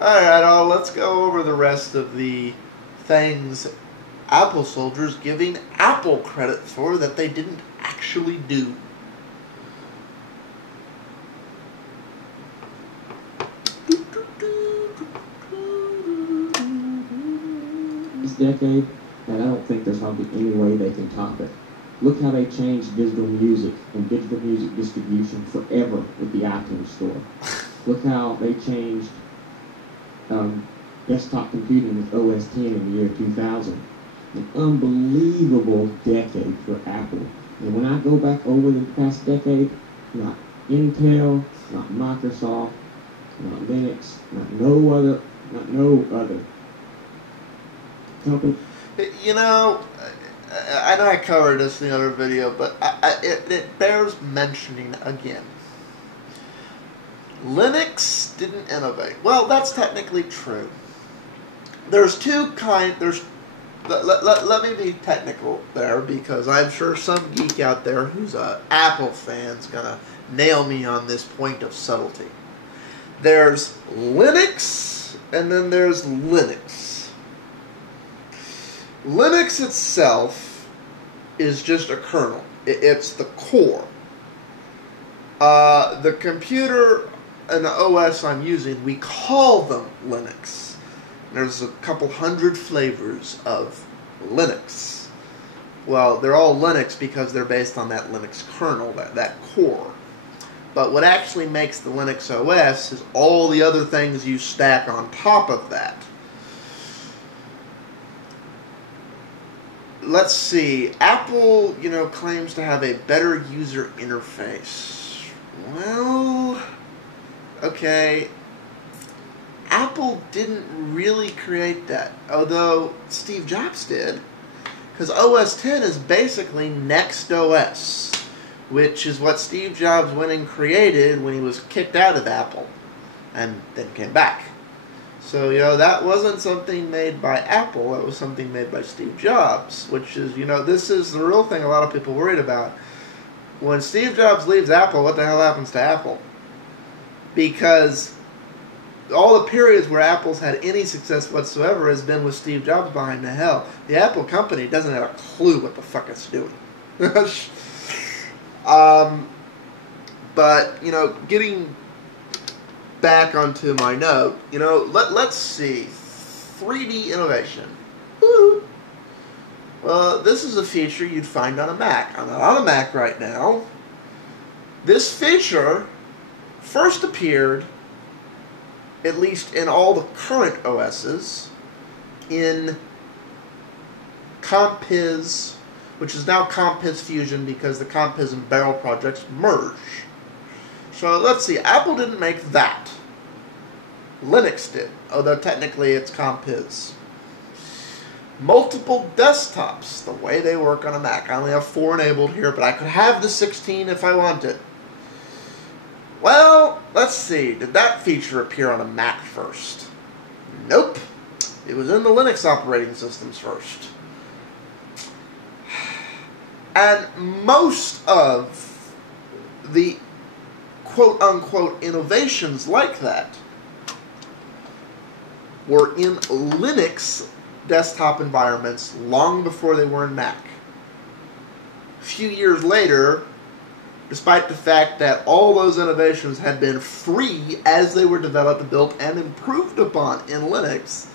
Alright, let's go over the rest of the things AppleSoldiers giving Apple credit for that they didn't actually do. This decade, and I don't think there's hardly any way they can top it. Look how they changed digital music and digital music distribution forever with the iTunes Store. Look how they changed desktop computing with OS X in the year 2000. An unbelievable decade for Apple. And when I go back over the past decade, not Intel, not Microsoft, not Linux, not no other company. You know, I know I covered this in the other video, but it bears mentioning again. Linux didn't innovate. Well, that's technically true. There's two kinds. Let me be technical there, because I'm sure some geek out there who's an Apple fan's gonna nail me on this point of subtlety. There's Linux, and then there's Linux. Linux itself is just a kernel. It's the core. The computer and the OS I'm using, we call them Linux. There's a couple hundred flavors of Linux. Well, they're all Linux because they're based on that Linux kernel, that core. But what actually makes the Linux OS is all the other things you stack on top of that. Let's see. Apple, claims to have a better user interface. Well, okay. Apple didn't really create that, although Steve Jobs did, because OS X is basically Next OS, which is what Steve Jobs went and created when he was kicked out of Apple, and then came back. So, that wasn't something made by Apple, that was something made by Steve Jobs, which is, this is the real thing a lot of people worried about. When Steve Jobs leaves Apple, what the hell happens to Apple? Because all the periods where Apple's had any success whatsoever has been with Steve Jobs behind the hell. The Apple company doesn't have a clue what the fuck it's doing. But, getting back onto my note, let's see. 3D innovation. Woo! Well, this is a feature you'd find on a Mac. I'm not on a Mac right now. This feature first appeared, at least in all the current OSs, in Compiz, which is now Compiz Fusion because the Compiz and Barrel projects merge. So let's see, Apple didn't make that. Linux did, although technically it's Compiz. Multiple desktops, the way they work on a Mac. I only have 4 enabled here, but I could have the 16 if I wanted. Well, let's see. Did that feature appear on a Mac first? Nope. It was in the Linux operating systems first. And most of the quote-unquote innovations like that were in Linux desktop environments long before they were in Mac. A few years later, despite the fact that all those innovations had been free as they were developed, built, and improved upon in Linux,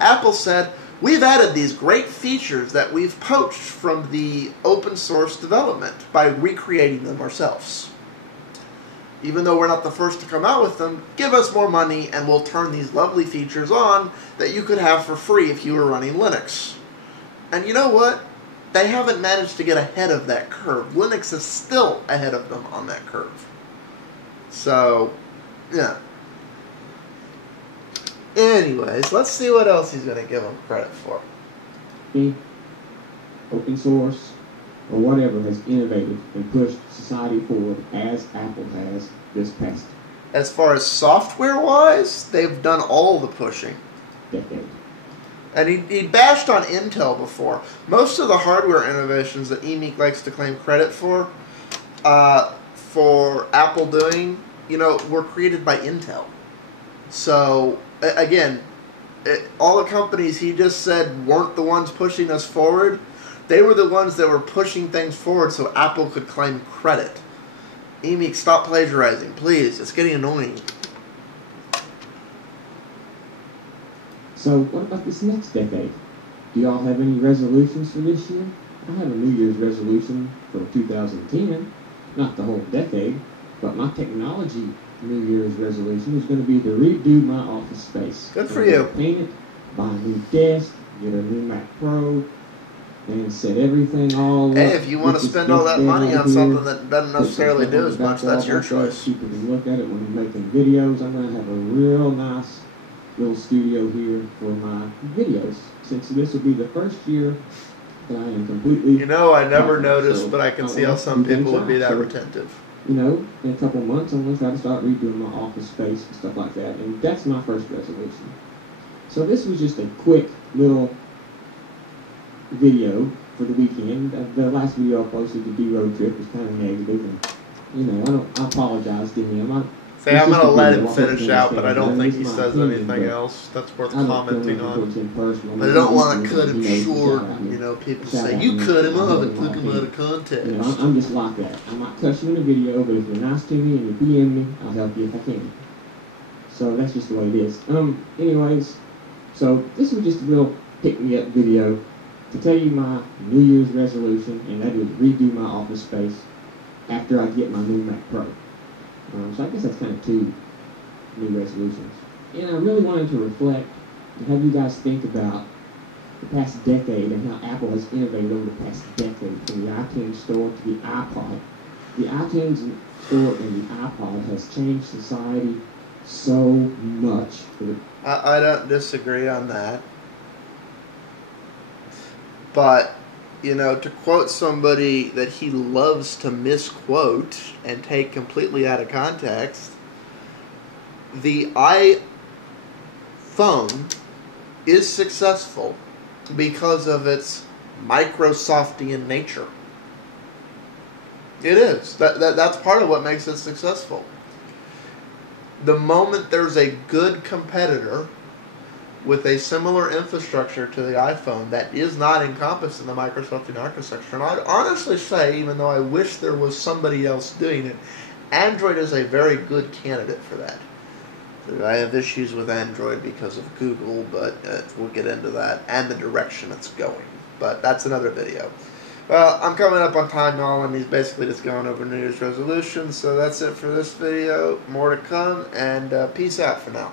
Apple said, we've added these great features that we've poached from the open source development by recreating them ourselves. Even though we're not the first to come out with them, give us more money and we'll turn these lovely features on that you could have for free if you were running Linux. And you know what? They haven't managed to get ahead of that curve. Linux is still ahead of them on that curve. So, yeah. Anyways, let's see what else he's going to give them credit for. Open source, or whatever, has innovated and pushed society forward as Apple has this past As far as software-wise, they've done all the pushing. decade. And he bashed on Intel before. Most of the hardware innovations that Emeek likes to claim credit for Apple doing, were created by Intel. So, again, all the companies he just said weren't the ones pushing us forward. They were the ones that were pushing things forward so Apple could claim credit. Emeek, stop plagiarizing, please. It's getting annoying. So what about this next decade? Do y'all have any resolutions for this year? I have a New Year's resolution for 2010, not the whole decade, but my technology New Year's resolution is going to be to redo my office space. Good for you. Paint it, buy a new desk, get a new Mac Pro, and set everything all up. Hey, if you want to spend all that money on something that doesn't necessarily do as much, that's your choice. People can look at it when I'm making videos. I'm going to have a real nice little studio here for my videos, since this will be the first year that I am completely... You know, I never noticed, but I can see how some people would be that retentive. You know, in a couple months, I'm going to try to start redoing my office space and stuff like that, and that's my first resolution. So this was just a quick little video for the weekend. The last video I posted, the D-Road trip, was kind of negative, and, you know, I apologize to him. I'm going to let him finish out, but I don't think he says anything else that's worth commenting on. But I don't want to cut him short. You know, people say, you cut him off and took him out of context. You know, I'm just like that. I might cuss you in a video, but if you're nice to me and you PM me, I'll help you if I can. So that's just the way it is. Anyways, so this was just a little pick-me-up video to tell you my New Year's resolution, and that is redo my office space after I get my new Mac Pro. So I guess that's kind of two new resolutions. And I really wanted to reflect and have you guys think about the past decade and how Apple has innovated over the past decade, from the iTunes Store to the iPod. The iTunes Store and the iPod has changed society so much. I don't disagree on that. But, you know, to quote somebody that he loves to misquote and take completely out of context, the iPhone is successful because of its Microsoftian nature. It is. That's part of what makes it successful. The moment there's a good competitor with a similar infrastructure to the iPhone that is not encompassed in the Microsoftian architecture, and I'd honestly say, even though I wish there was somebody else doing it, Android is a very good candidate for that. I have issues with Android because of Google, but we'll get into that, and the direction it's going. But that's another video. Well, I'm coming up on time, y'all, and he's basically just going over New Year's resolutions, so that's it for this video. More to come, and peace out for now.